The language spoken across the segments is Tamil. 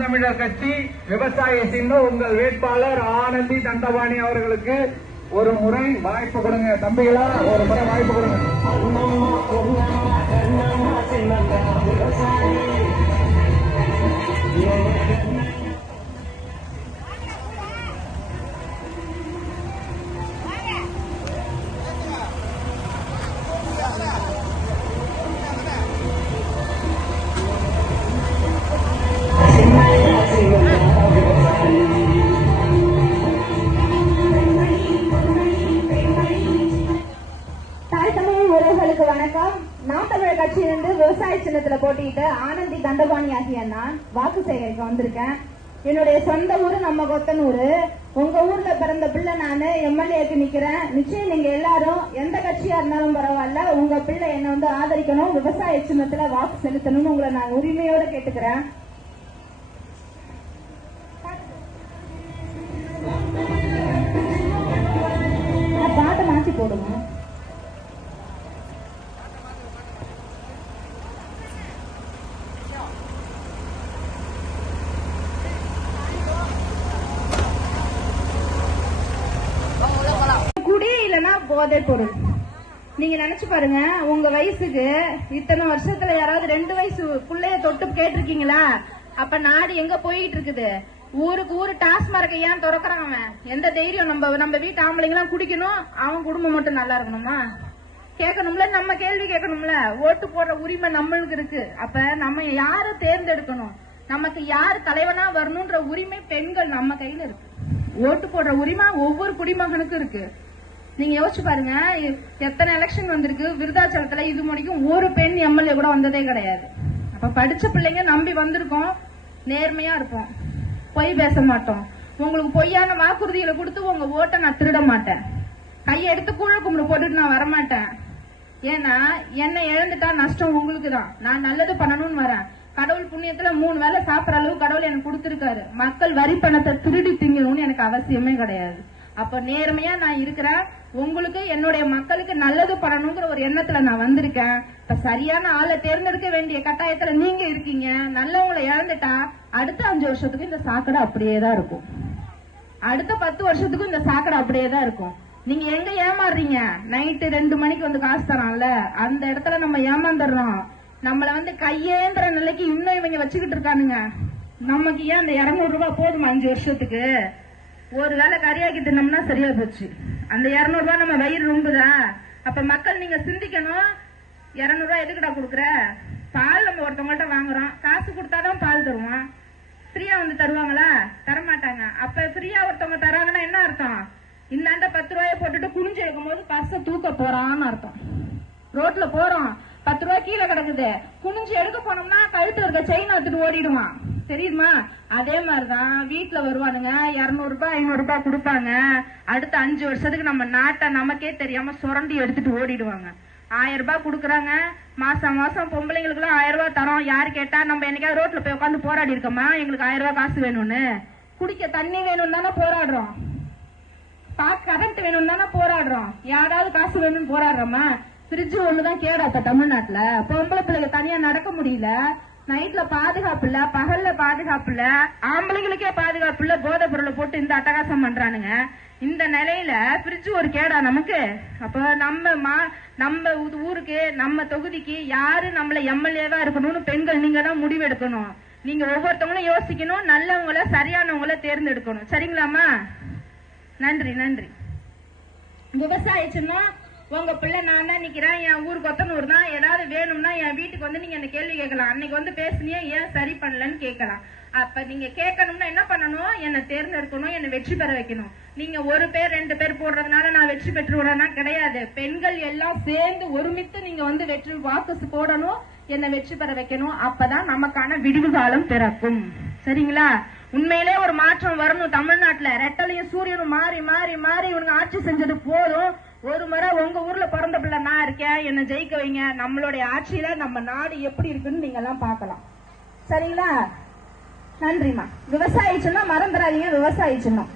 தமிழர் கட்சி விவசாய சின்னம் உங்கள் வேட்பாளர் ஆனந்தி தண்டபாணி அவர்களுக்கு ஒரு முறை வாய்ப்பு கொடுங்க. தம்பிகளா, ஒரு முறை வாய்ப்பு கொடுங்க. வணக்கம். நாம் தமிழர் கட்சியிலிருந்து விவசாய சின்னத்துல போட்டிட்டு ஆனந்தி தண்டபாணி ஆகிய நான் வாக்கு சேகரிக்க வந்திருக்கேன். என்னுடைய சொந்த ஊரு நம்ம கொத்தனூர். உங்க ஊர்ல பிறந்த பிள்ளை நானு எம்எல்ஏக்கு நிக்கிறேன். நிச்சயம் நீங்க எல்லாரும் எந்த கட்சியா இருந்தாலும் பரவாயில்ல, உங்க பிள்ளை என்ன வந்து ஆதரிக்கணும், விவசாய சின்னத்துல வாக்கு செலுத்தணும்னு உங்களை நான் உரிமையோட கேட்டுக்கிறேன். பாட்டை மாற்றி போடுங்க. போதை பொருள் நீங்க நினைச்சு பாருங்க. உங்க வயசுக்கு இத்தனை வருஷத்துல யாராவது 2 வயசு பிள்ளைய தொட்டு கேட்டிருக்கீங்களா? அப்ப நாடு எங்க போயிட்டு இருக்குது? ஊருக்கு ஊரு டாஸ்மார்க் ஏன் திறக்கிறான்? அவன் எந்த தைரியம்? நம்ம வீட்டு ஆம்பளைங்களாம் குடிக்கணும், அவன் குடும்பம் மட்டும் நல்லா இருக்கணுமா? கேட்கணும்ல, நம்ம கேள்வி கேட்கணும்ல. ஓட்டு போடுற உரிமை நம்மளுக்கு இருக்கு. அப்ப நம்ம யார தேர்ந்தெடுக்கணும், நமக்கு யார் தலைவனா வரணும்ன்ற உரிமை பெண்கள் நம்ம கையில இருக்கு. ஓட்டு போடுற உரிமை ஒவ்வொரு குடிமகனுக்கும் இருக்கு. நீங்க யோசிச்சு பாருங்க, எத்தனை எலெக்ஷன் வந்திருக்கு. விருதாச்சலத்துல இது முடிக்கும் ஒரு பெண் எம்எல்ஏ கூட வந்ததே கிடையாது. அப்ப படிச்ச பிள்ளைங்க நம்பி வந்திருக்கோம். நேர்மையா இருப்போம், பொய் பேச மாட்டோம். உங்களுக்கு பொய்யான வாக்குறுதிகளை கொடுத்து உங்க ஓட்டை நான் திருட மாட்டேன். கையை எடுத்து கூழ கும்பிடு போட்டுட்டு நான் வரமாட்டேன். ஏன்னா என்னை இழந்துட்டா நஷ்டம் உங்களுக்கு தான். நான் நல்லது பண்ணணும்னு வரேன். கடவுள் புண்ணியத்துல 3 வேளை சாப்பிடற அளவு கடவுள் எனக்கு கொடுத்திருக்காரு. மக்கள் வரி பணத்தை திருடி திங்கணும்னு எனக்கு அவசியமே கிடையாது. அப்ப நேர்மையா நான் இருக்கிறேன். உங்களுக்கு என்னுடைய மக்களுக்கு நல்லது பண்ணணுங்கிற ஒரு எண்ணத்துல நான் வந்திருக்கேன். இப்ப சரியான ஆளை தேர்ந்தெடுக்க வேண்டிய கட்டாயத்துல நீங்க இருக்கீங்க. நல்லவங்களை இழந்துட்டா அடுத்த 5 வருஷத்துக்கு இந்த சாக்கடை அப்படியேதான் இருக்கும். அடுத்த 10 வருஷத்துக்கும் இந்த சாக்கடை அப்படியேதான் இருக்கும். நீங்க எங்க ஏமாறுறீங்க? நைட்டு 2 மணிக்கு வந்து காசு தரான்ல, அந்த இடத்துல நம்ம ஏமாந்துடுறோம். நம்மள வந்து கையேந்திர நிலைக்கு இன்னும் இவங்க வச்சுக்கிட்டு இருக்கானுங்க. நமக்கு ஏன் அந்த 200 ரூபாய் போதுமா 5 வருஷத்துக்கு? ஒரு வேளை கறியாக்கி தின்னோம்னா சரியா போச்சு. அந்த 200 ரூபாய் நம்ம வயிறு ரொம்புதா? அப்ப மக்கள் நீங்க சிந்திக்கணும். 200 ரூபாய் எதுக்குடா கொடுக்குற? பால் நம்ம ஒருத்தவங்கள்ட்ட வாங்குறோம், காசு கொடுத்தாதான் பால் தருவோம். ஃப்ரீயா வந்து தருவாங்களா? தரமாட்டாங்க. அப்ப ஃப்ரீயா ஒருத்தவங்க தராங்கன்னா என்ன அர்த்தம்? இந்தாண்ட 10 ரூபாயை போட்டுட்டு குனிஞ்சு எடுக்கும் போது பர்ஸ தூக்க போறான்னு அர்த்தம். ரோட்ல போறோம், 10 ரூபாய் கீழே கிடக்குது, குனிஞ்சு எடுக்க போனோம்னா கழுத்து இருக்க செயின் எடுத்துட்டு ஓடிடுவான். தெரியுமா? அதே மாதிரிதான் வீட்டுல வருவானுங்க, 200 ரூபாய் 500 ரூபாய் கொடுப்பாங்க. அடுத்த 5 வருஷத்துக்கு நம்ம நாட்டை நமக்கே தெரியாம சுரண்டி எடுத்துட்டு ஓடிடுவாங்க. 1000 ரூபாய் கொடுக்குறாங்க. மாசம் மாசம் பொம்பளைங்களுக்கு 1000 ரூபாய் தரோம். யாரு கேட்டா நம்ம என்னைக்காவது ரோட்ல போய் உட்காந்து போராடி இருக்கோமா? எங்களுக்கு 1000 ரூபாய் காசு வேணும்னு. குடிக்க தண்ணி வேணும்னு தானே போராடுறோம். கரண்ட் வேணும்னு தானே போராடுறோம். யாராவது காசு வேணும்னு போராடுறோமா? பிரிட்ஜ் ஒண்ணுதான் கேடாத்த தமிழ்நாட்டுல. பொம்பளை பிள்ளைங்க தனியா நடக்க முடியல. நைட்ல பாதுகாப்பு இல்ல, பகல்ல பாதுகாப்பு இல்ல, ஆம்பளைங்களுக்கே பாதுகாப்பு இல்ல. போதை பொருளை போட்டு இந்த அட்டகாசம் பண்றானுங்க. இந்த நிலையில பிரிட்ஜ் ஒரு கேடா நமக்கு? அப்ப நம்ம ஊருக்கு நம்ம தொகுதிக்கு யாரு நம்மள எம்எல்ஏவா இருக்கணும்னு பெண்கள் நீங்க தான் முடிவெடுக்கணும். நீங்க ஒவ்வொருத்தவங்களும் யோசிக்கணும், நல்லவங்கள சரியானவங்கள தேர்ந்தெடுக்கணும். சரிங்களாமா? நன்றி நன்றி. விவசாய சின்னம் உங்க பிள்ளை நான் தான் நிக்கிறேன். என் ஊர் கொத்தனூர் தான். ஏதாவது வேணும்னா என் வீட்டுக்கு வந்து நீங்க என்ன கேள்வி கேட்கலாம். அன்னைக்கு வந்து பேசுனியா, ஏன் சரி பண்ணலன்னு கேட்கலாம். அப்ப நீங்க கேட்கணும்னா என்ன பண்ணணும்? என்னை தேர்ந்தெடுக்கணும், என்னை வெற்றி பெற வைக்கணும். நீங்க 1 பேர் 2 பேர் போடுறதுனால நான் வெற்றி பெற்று விடனா கிடையாது. பெண்கள் எல்லாம் சேர்ந்து ஒருமித்து நீங்க வந்து வெற்றி வாக்கு போடணும், என்னை வெற்றி பெற வைக்கணும். அப்பதான் நமக்கான விடிவு காலம் பிறக்கும். சரிங்களா? உண்மையிலே ஒரு மாற்றம் வரணும் தமிழ்நாட்டுல. ரெட்டலையும் சூரியனும் மாறி மாறி மாறி இவனுங்க ஆட்சி செஞ்சது போதும். ஒரு முறை உங்க ஊர்ல பிறந்த பிள்ளை நான் இருக்கேன், என்ன ஜெயிக்க வைங்க. நம்மளுடைய ஆட்சியில நம்ம நாடு எப்படி இருக்குன்னு நீங்க எல்லாம் பாக்கலாம். சரிங்களா? நன்றிமா. விவசாய சின்னம் மறந்துடாதீங்க. விவசாய சின்னம்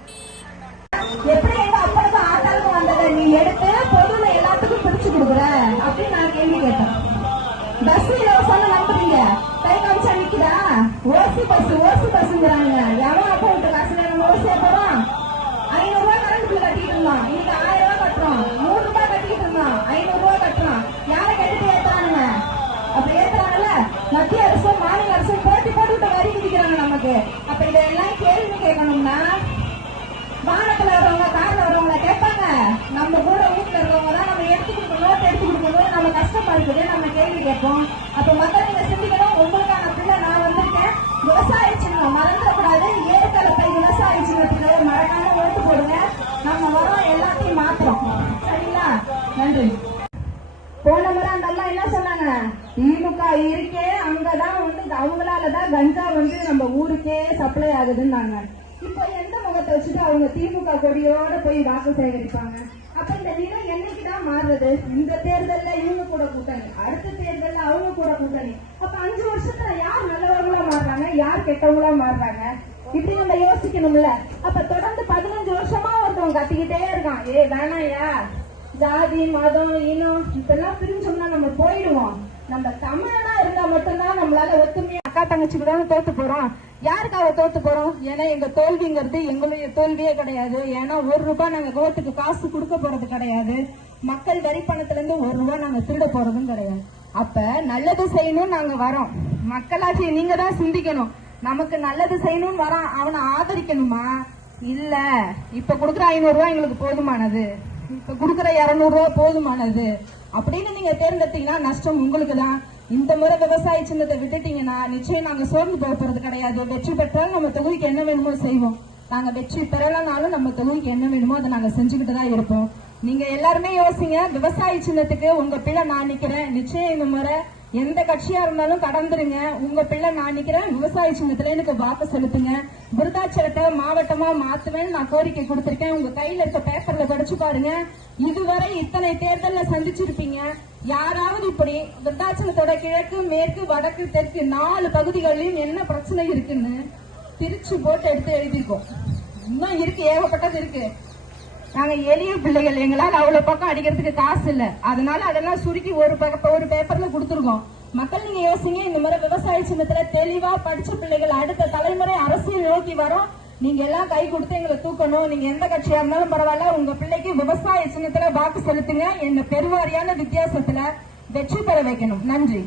எப்படி எங்க அப்பனுக்கும் ஆட்டாளுக்கும் வந்ததை நீ எடுத்து பொதுல எல்லாத்துக்கும் பிரிச்சு கொடுக்குற அப்படின்னு நான் கேள்வி கேட்டேன். பஸ் இலவசம் நம்புறீங்க, கை காமிச்சா நிக்குதா? ஓசி பஸ்ங்கிறாங்க. எவன் அக்கௌண்ட் காசுல நம்ம ஓசியா போறோம்? 500 ரூபாய் கரண்ட் பில் கட்டிட்டு இருந்தோம், இன்னைக்கு 1000 ரூபாய் கட்டுறோம். 100 ரூபாய் கட்டிட்டு இருந்தோம், 500 ரூபாய் கட்டுறோம். யாரை கேட்டுட்டு ஏத்துறானுங்க? அப்ப ஏத்துறாங்கல்ல, மத்திய அரசும் மாநில அரசும் போட்டி போட்டுட்டு வரி விதிக்கிறாங்க நமக்கு. அப்ப இதெல்லாம் கேள்வி கேட்கணும்னா வாகனத்துல வர்றவங்க, கார்ல வர்றவங்கள கேட்பாங்க. நம்ம கூட வீட்டுல இருக்கவங்க தான் நம்ம எடுத்து கொடுக்கணும், நோட் எடுத்து கொடுக்கணும். நம்ம கஷ்டமா இருக்குது, நம்ம கேள்வி கேட்போம். அப்ப மக்கள் நீங்க சிந்திக்கணும், உங்களுக்கான பிள்ளை நான் வந்திருக்கேன். விவசாய சின்னம் மறந்துடக்கூடாது. ஏற்கலப்பை விவசாய சின்னத்துக்கு மறக்காம ஓட்டு போடுங்க. நம்ம வரோம், எல்லாத்தையும் மாத்துறோம். சரிங்களா? நன்றி. போன முறை அந்த அம்மா என்ன சொன்னாங்க? திமுக இருக்கே அங்கதான் அவங்களாலதான் கஞ்சா நம்ம ஊருக்கே சப்ளை ஆகுதுன்னாங்க. இப்ப எந்த முகத்தை வச்சுட்டு அவங்க திமுக கொடியோட போய் வாக்கு சேகரிப்பாங்க? அப்ப இந்த நிலை என்னைக்குதான் மாறுறது? இந்த தேர்தல்ல இவங்க கூட கூட்டணி, அடுத்த தேர்தல்ல அவங்க கூட கூட்டணி. அப்ப 5 வருஷத்துல யார் நல்லவங்களா மாறுறாங்க, யார் கெட்டவங்களா மாறுறாங்க? இப்படி நம்ம யோசிக்கணும்ல. அப்ப தொடர்ந்து 15 வருஷமா ஒருத்தவங்க கத்திக்கிட்டே இருக்கான், வேணாயா ஜாதி மதம் இனம் இப்பெல்லாம் பிரிஞ்சோம்னா நம்ம போயிடுவோம். நம்ம தமிழனா இருந்தா மட்டும்தான் நம்மளால ஒத்துமையா அக்கா தங்கச்சிக்கு தானே தோத்து போறோம். யாருக்காக தோத்து போறோம்? ஏன்னா எங்க தோல்விங்கிறது எங்களுடைய தோல்வியே கிடையாது. ஏன்னா 1 ரூபாய் நாங்க கோட்டுக்கு காசு கொடுக்க போறது கிடையாது. மக்கள் வரி பணத்துல இருந்து 1 ரூபாய் நாங்க திருட போறதும் கிடையாது. அப்ப நல்லது செய்யணும் நாங்க வரோம். மக்களாட்சி நீங்க தான் சிந்திக்கணும். நமக்கு நல்லது செய்யணும்னு வரான், அவனை ஆதரிக்கணுமா? இல்ல இப்ப கொடுக்குற 500 ரூபாய் எங்களுக்கு போதுமானது, இப்ப கொடுக்குற 200 ரூபாய் போதுமானது அப்படின்னு நீங்க தேர்ந்தெடுத்தீங்கன்னா நஷ்டம் உங்களுக்கு தான். இந்த முறை விவசாய சின்னத்தை விட்டுட்டீங்கன்னா நிச்சயம் நாங்க சோர்ந்து போறது கிடையாது. வெற்றி பெற்றால் நம்ம தொகுதிக்கு என்ன வேணுமோ செய்வோம். நாங்க வெற்றி பெறலனாலும் நம்ம தொகுதிக்கு என்ன வேணுமோ அதை நாங்க செஞ்சுக்கிட்டு தான் இருப்போம். நீங்க எல்லாருமே யோசிங்க, விவசாய சின்னத்துக்கு உங்க பிள்ளை நான் நிக்கிறேன். நிச்சயம் இந்த முறை எந்த கட்சியா இருந்தாலும் கடந்துருங்க. உங்க பிள்ளை நான் நிக்கிறேன், விவசாய சின்னத்துல எனக்கு வாக்கு செலுத்துங்க. விருதாச்சலத்தை மாவட்டமா மாத்துவேன்னு நான் கோரிக்கை கொடுத்திருக்கேன். உங்க கையில இருக்க பேப்பர்ல படிச்சு பாருங்க. இதுவரை இத்தனை தேர்தல்ல சந்திச்சிருப்பீங்க. யாராவது இப்படி விருதாச்சலத்தோட கிழக்கு மேற்கு வடக்கு தெற்கு 4 பகுதிகளிலும் என்ன பிரச்சனை இருக்குன்னு பிரிச்சு போட்டு எடுத்து எழுதிருக்கோம். இன்னும் இருக்கு, ஏகப்பட்டது இருக்கு. நாங்க எளிய பிள்ளைகள், எங்களால் அவ்வளவு பக்கம் அடிக்கிறதுக்கு காசு இல்ல. அதனால அதெல்லாம் சுருக்கி ஒரு பேப்பர்ல கொடுத்துருக்கோம். மக்கள் நீங்க யோசிங்க, இந்த முறை விவசாய சின்னத்துல தெளிவா படிச்ச பிள்ளைகள் அடுத்த தலைமுறை அரசியல் நோக்கி வரும். நீங்க எல்லாம் கை கொடுத்து எங்களை தூக்கணும். நீங்க எந்த கட்சியா இருந்தாலும் பரவாயில்ல, உங்க பிள்ளைக்கு விவசாய சின்னத்துல வாக்கு செலுத்துங்க. என்ன பெருவாரியான வித்தியாசத்துல வெற்றி பெற வைக்கணும். நன்றி.